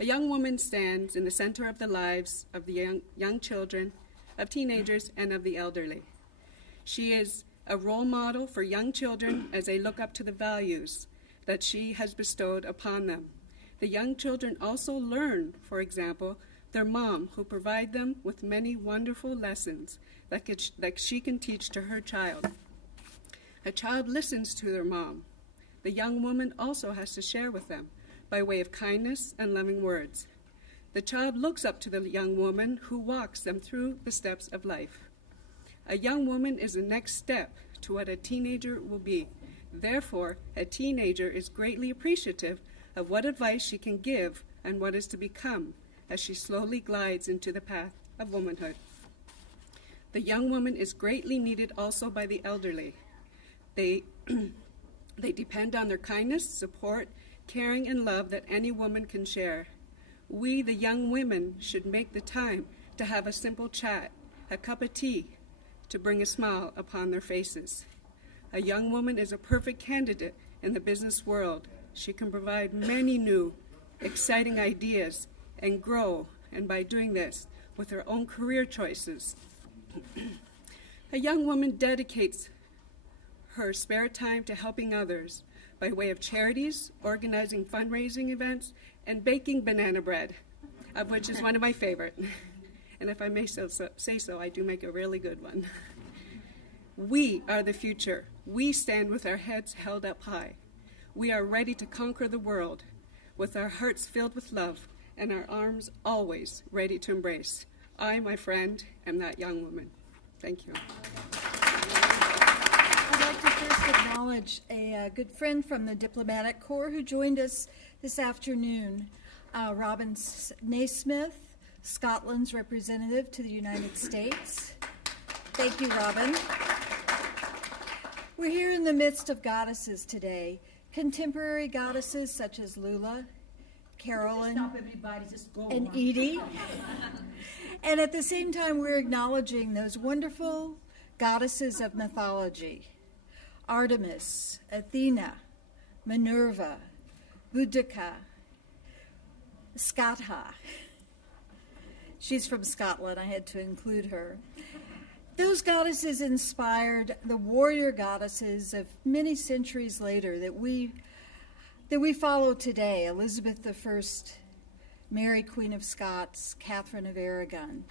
A young woman stands in the center of the lives of the young children, of teenagers, and of the elderly. She is a role model for young children as they look up to the values that she has bestowed upon them. The young children also learn, for example, their mom, who provide them with many wonderful lessons that she can teach to her child. A child listens to their mom. The young woman also has to share with them by way of kindness and loving words. The child looks up to the young woman who walks them through the steps of life. A young woman is the next step to what a teenager will be. Therefore, a teenager is greatly appreciative of what advice she can give and what is to become as she slowly glides into the path of womanhood. The young woman is greatly needed also by the elderly. They depend on their kindness, support, caring, and love that any woman can share. We, the young women, should make the time to have a simple chat, a cup of tea, to bring a smile upon their faces. A young woman is a perfect candidate in the business world. She can provide many new, exciting ideas and grow, and by doing this, with her own career choices. A young woman dedicates her spare time to helping others by way of charities, organizing fundraising events, and baking banana bread, of which is one of my favorite. And if I may say so, I do make a really good one. We are the future. We stand with our heads held up high. We are ready to conquer the world with our hearts filled with love and our arms always ready to embrace. I, my friend, am that young woman. Thank you. I'd like to first acknowledge a good friend from the Diplomatic Corps who joined us this afternoon, Robin Naismith, Scotland's representative to the United States. Thank you, Robin. We're here in the midst of goddesses today, contemporary goddesses such as Lula, Carolyn, and Edie. And at the same time, we're acknowledging those wonderful goddesses of mythology: Artemis, Athena, Minerva, Boudica, Skatha. She's from Scotland. I had to include her. Those goddesses inspired the warrior goddesses of many centuries later that we follow today: Elizabeth I, Mary, Queen of Scots, Catherine of Aragon.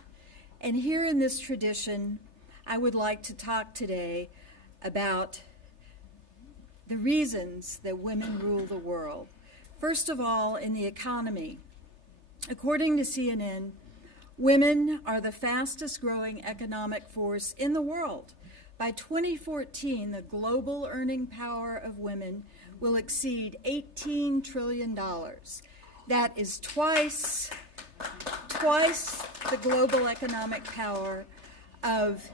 And here in this tradition, I would like to talk today about the reasons that women rule the world. First of all, in the economy. According to CNN, women are the fastest growing economic force in the world. By 2014, the global earning power of women will exceed $18 trillion. That is twice the global economic power of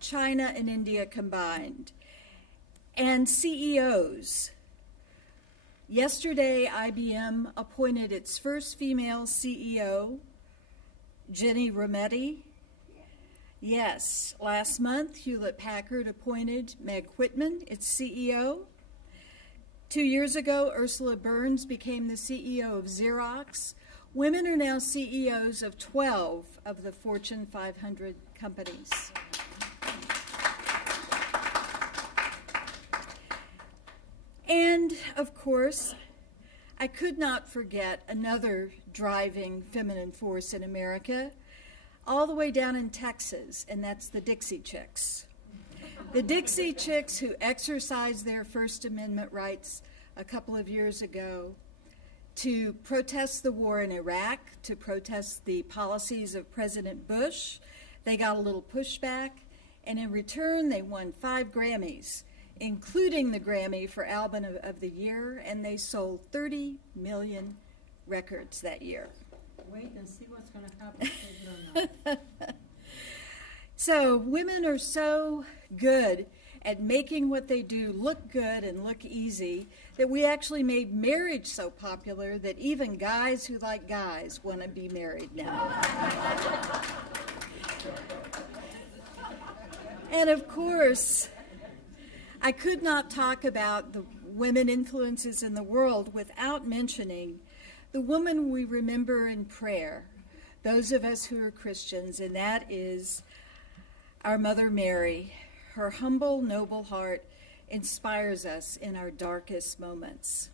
China and India combined. And CEOs. Yesterday, IBM appointed its first female CEO, Jenny Rometty. Yes, last month, Hewlett-Packard appointed Meg Whitman, its CEO. 2 years ago, Ursula Burns became the CEO of Xerox. Women are now CEOs of 12 of the Fortune 500 companies. And, of course, I could not forget another driving feminine force in America, all the way down in Texas, and that's the Dixie Chicks. The Dixie Chicks who exercised their First Amendment rights a couple of years ago to protest the war in Iraq, to protest the policies of President Bush. They got a little pushback, and in return they won 5 Grammys, including the Grammy for Album of the Year, and they sold 30 million records that year. Wait and see what's going to happen. So women are so good at making what they do look good and look easy that we actually made marriage so popular that even guys who like guys want to be married now. And of course, I could not talk about the women influences in the world without mentioning the woman we remember in prayer, those of us who are Christians, and that is our Mother Mary. Her humble, noble heart inspires us in our darkest moments.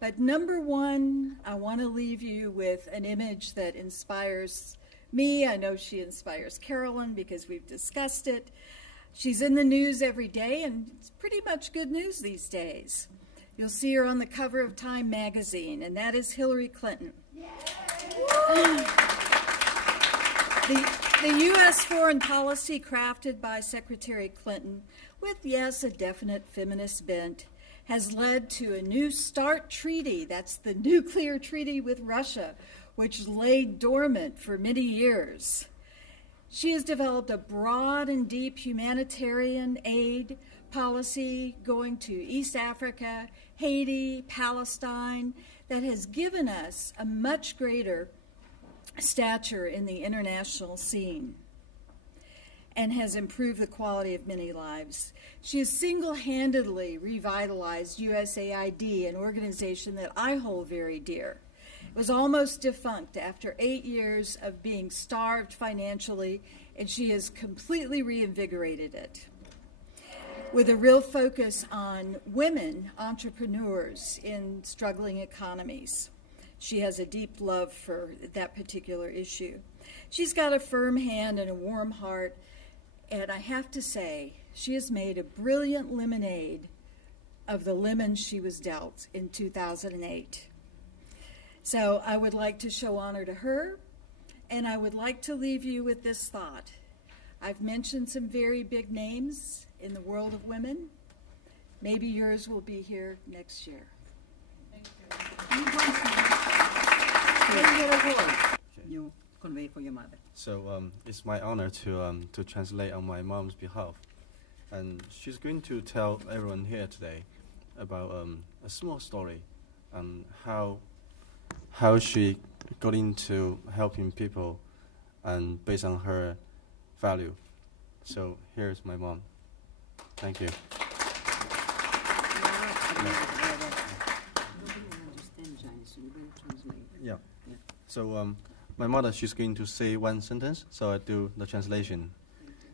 But number one, I want to leave you with an image that inspires me. I know she inspires Carolyn because we've discussed it. She's in the news every day, and it's pretty much good news these days. You'll see her on the cover of Time magazine, and that is Hillary Clinton. The U.S. foreign policy crafted by Secretary Clinton, with, yes, a definite feminist bent, has led to a New START treaty, that's the nuclear treaty with Russia, which lay dormant for many years. She has developed a broad and deep humanitarian aid policy going to East Africa, Haiti, Palestine, that has given us a much greater stature in the international scene and has improved the quality of many lives. She has single-handedly revitalized USAID, an organization that I hold very dear. It was almost defunct after 8 years of being starved financially, and she has completely reinvigorated it with a real focus on women entrepreneurs in struggling economies. She has a deep love for that particular issue. She's got a firm hand and a warm heart, and I have to say, she has made a brilliant lemonade of the lemon she was dealt in 2008. So I would like to show honor to her, and I would like to leave you with this thought. I've mentioned some very big names in the world of women. Maybe yours will be here next year. You convey for your mother. So it's my honor to translate on my mom's behalf. And she's going to tell everyone here today about a small story on how she got into helping people and based on her value. So here's my mom. Thank you. Yeah. So my mother, she's going to say one sentence, so I do the translation.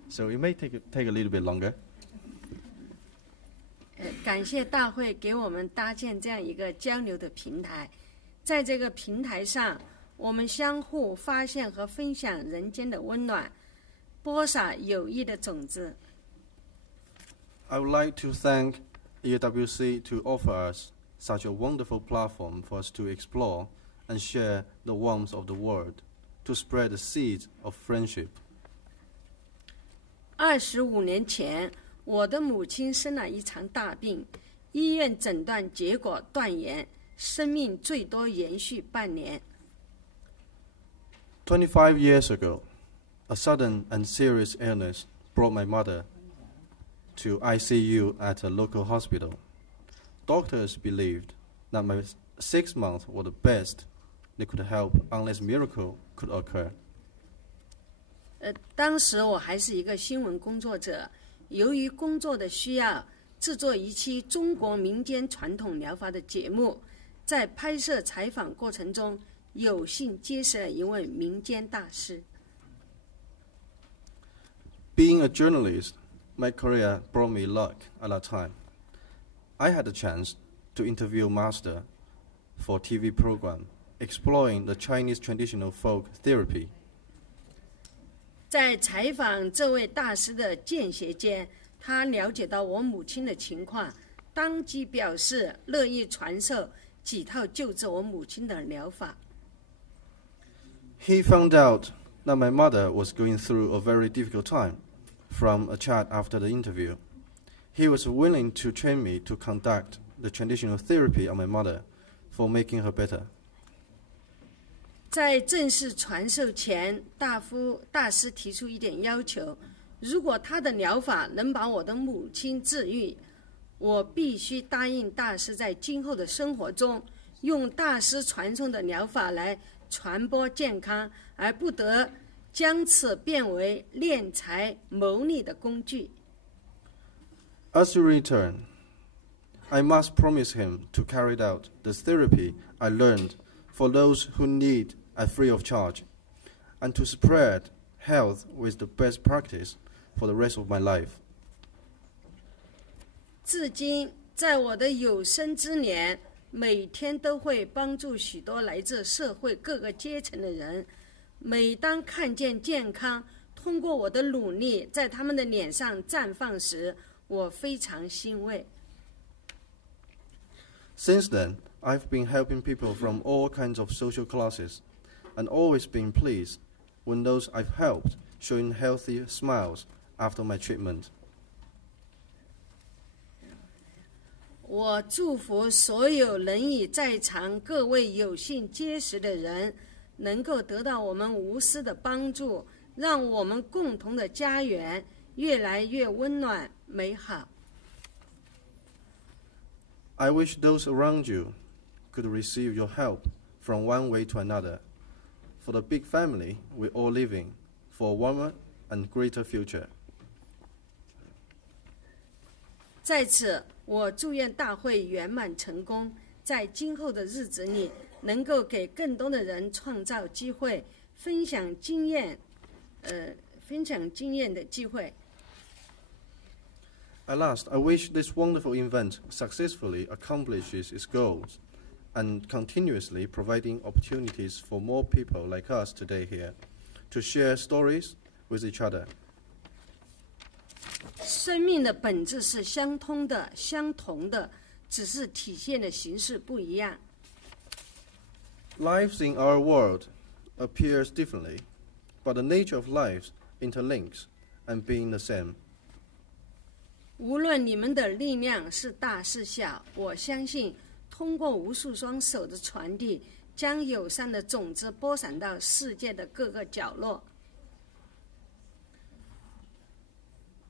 So it may take a little bit longer. 感谢大会给我们搭建这样一个交流的平台，在这个平台上，我们相互发现和分享人间的温暖，播撒友谊的种子。I would like to thank EAWC to offer us such a wonderful platform for us to explore and share the warmth of the world, to spread the seeds of friendship. 25年前，我的母亲生了一场大病，医院诊断结果断言，生命最多延续半年。25 years ago, a sudden and serious illness brought my mother to ICU at a local hospital. Doctors believed that my 6 months were the best they could help unless miracle could occur. 当时我还是一个新闻工作者，由于工作的需要，制作一期中国民间传统疗法的节目。在拍摄采访过程中，有幸结识了一位民间大师。Being a journalist, my career brought me luck at that time. I had a chance to interview Master for a TV program exploring the Chinese traditional folk therapy. 在采访这位大师的间歇间，他了解到我母亲的情况，当即表示乐意传授几套救治我母亲的疗法。He found out that my mother was going through a very difficult time from a chat after the interview. He was willing to train me to conduct the traditional therapy on my mother for making her better. 在正式传授前，大师提出一点要求：如果他的疗法能把我的母亲治愈，我必须答应大师在今后的生活中用大师传授的疗法来传播健康，而不得将此变为敛财牟利的工具。As a return, I must promise him to carry out the therapy I learned for those who need at free of charge, and to spread health with the best practice for the rest of my life. 至今，在我的有生之年，每天都会帮助许多来自社会各个阶层的人。每当看见健康通过我的努力在他们的脸上绽放时，我非常欣慰。Since then, I've been helping people from all kinds of social classes, and always been pleased when those I've helped showing healthy smiles after my treatment. 我祝福所有人与在场各位有幸结识的人，能够得到我们无私的帮助，让我们共同的家园越来越温暖美好。I wish those around you could receive your help from one way to another, for the big family we're all living, for a warmer and greater future. 在此，我祝愿大会圆满成功，在今后的日子里，能够给更多的人创造机会，分享经验的机会。At last, I wish this wonderful event successfully accomplishes its goals and continuously providing opportunities for more people like us today here to share stories with each other. 生命的本质是相通的、相同的，只是体现的形式不一样。Lives in our world appears differently, but the nature of lives interlinks and being the same. 无论你们的力量是大是小，我相信通过无数双手的传递，将友善的种子播散到世界的各个角落。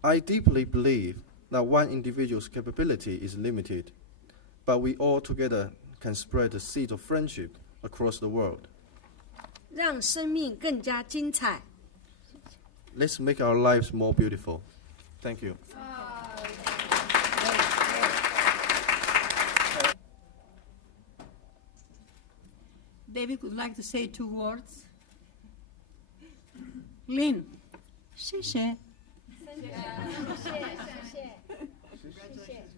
I deeply believe that one individual's capability is limited, but we all together can spread the seed of friendship across the world. 让生命更加精彩。Let's make our lives more beautiful. Thank you. David would like to say 2 words. Lynn. 谢谢。谢谢。